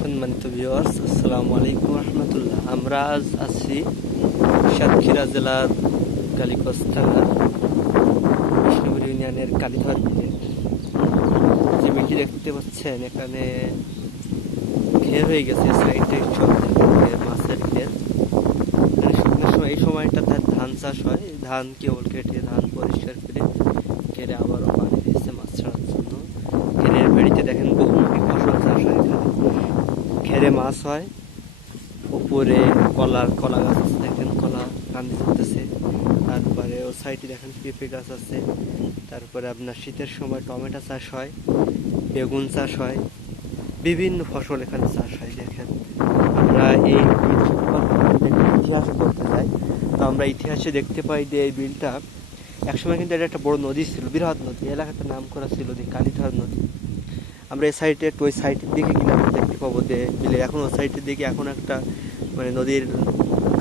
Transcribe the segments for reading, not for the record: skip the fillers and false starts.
সম্মানিত ভিউয়ার্স, আসসালামু আলাইকুম রহমতুল্লাহ। আমরা আজ আছি সাতক্ষীরা জেলার কালীগঞ্জ থানার বিষ্ণুপুর ইউনিয়নের কালীধর বিলে। যে বিলটি দেখতে পাচ্ছেন, এখানে ঘের হয়ে গেছে সাইডে সব মাছের ঘের। এখানে শুকনোর সময় এই সময়টা ধান চাষ হয়। ধান কেবল কেটে ধান পরিষ্কার করে ঘেরে আবারও পানি দিয়েছে মাছ ছাড়ার জন্য। ঘেরের ভেড়িতে দেখেন বহুমুখী ফসল চাষ হয়। ঘেরে মাছ হয়, উপরে কলা গাছ আছে, দেখেন কলা কান্দি ধরতেছে। তারপরে ও সাইডে দেখেন পেঁপে গাছ আছে। তারপরে আপনার শীতের সময় টমেটো চাষ হয়, বেগুন চাষ হয়, বিভিন্ন ফসল এখানে চাষ হয়। দেখেন, আমরা এই ইতিহাস বলতে চাই, তো আমরা ইতিহাসে দেখতে পাই যে এই বিলটা একসময় কিন্তু এটা একটা বড় নদী ছিল, বৃহৎ নদী। এলাকাটার নাম করা ছিল যে কালীধর নদী। আমরা এই সাইডে একটু ওই সাইডের দিকে গেলে আমরা দেখতে পাবো যে বিলে এখন ওই সাইডের দিকে এখন একটা মানে নদীর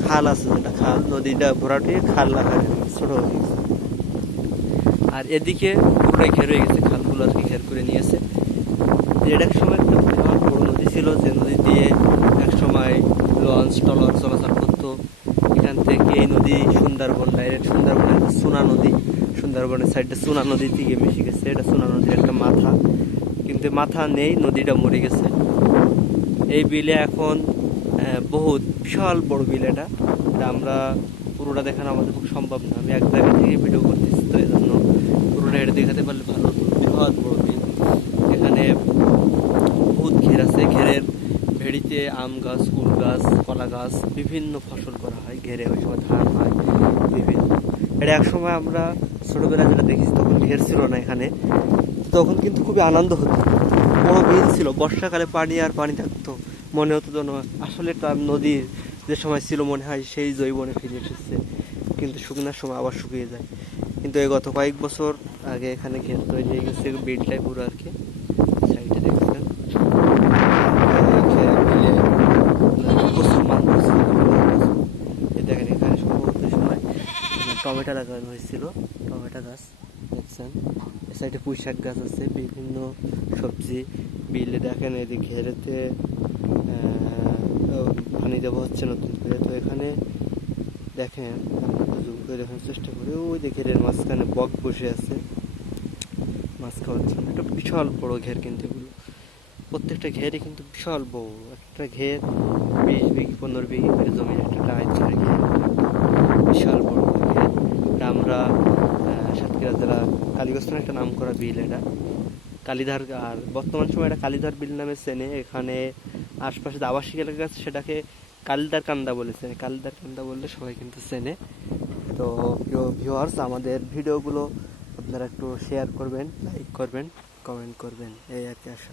খাল আছে, যেটা খাল, নদীটা ভরাটে খাল লাগা ছোট হয়ে গেছে। আর এদিকে পুরোটাই ঘের হয়ে গেছে, খালগুলো আর কি ঘের করে নিয়েছে। এটা এক সময় একটা বিরাট বড় নদী ছিল, যে নদী দিয়ে এক সময় লঞ্চ টলঞ্চ চলাচল করতো। এখান থেকে এই নদী সুন্দরবন, ডাইরেক্ট সুন্দরবনের সোনা নদী, সুন্দরবনের সাইডে সোনা নদী থেকে মিশে গেছে। এটা সোনা নদীর একটা মাথা, কিন্তু মাথা নেই, নদীটা মরে গেছে। এই বিলে এখন বহুত বিশাল বড় বিল। এটা আমরা পুরোটা দেখানো আমাদের খুব সম্ভব না। আমি এক জায়গা থেকে ভিডিও করতেছি, তো এই জন্য পুরোটা এটা দেখাতে পারলে ভালো হতো। বিশাল বড় বিল, এখানে বহুত ঘের আছে। ঘেরের ভেড়িতে আম গাছ, কুল গাছ, কলা গাছ, বিভিন্ন ফসল করা হয় ঘেরে। ওই সময় ধান হয় বিভিন্ন। এটা এক সময় আমরা ছোটবেলায় যেটা দেখেছি, তখন ঘের ছিল না এখানে, তখন কিন্তু খুবই আনন্দ হতো। বড় বিল ছিল, বর্ষাকালে পানি আর পানি থাকতো, মনে হতো যেন আসলে তার নদীর যে সময় ছিল মনে হয় সেই জৈবনে ফিরে এসেছে। কিন্তু শুকনার সময় আবার শুকিয়ে যায়। কিন্তু এই গত কয়েক বছর আগে এখানে ঘের তৈরি হয়ে গেছে, বিলটাই পুরো আর কি। সাইডে দেখছেন প্রচুর মানুষ। দেখেন এখানে সম্ভবত সময় টমেটো লাগানো হয়েছিল, টমেটো গাছ দেখছেন। এ সাইডে পুঁই শাক গাছ আছে, বিভিন্ন সবজি। বিলে দেখেন এদিকে ঘেরেতে পানি দেওয়া হচ্ছে নতুন করে। তো এখানে দেখেন, আমরা জুম করে দেখার চেষ্টা করি, ওই যে ঘেরের মাঝখানে বক বসে আছে মাছ খাওয়ার জন্য। একটা বিশাল বড় ঘের, কিন্তু এগুলো প্রত্যেকটা ঘেরই কিন্তু বিশাল বড়। একটা ঘের 20 বিঘি 15 বিঘি করে জমির একটা রাজ্যের ঘের, বিশাল বড় ঘের। এটা আমরা সাতক্ষীরা জেলা কালীগঞ্জ থানার একটা নাম করা বিল এটা কালীধার। আর বর্তমান সময় এটা কালীধার বিল নামে চেনে। এখানে আশপাশে যে আবাসিক এলাকা আছে সেটাকে কালিদার কান্দা বলেছে। কালিদার কান্দা বললে সবাই কিন্তু চেনে। তো প্রিয় ভিউয়ার্স, আমাদের ভিডিওগুলো আপনারা একটু শেয়ার করবেন, লাইক করবেন, কমেন্ট করবেন, এই আর কি আশা।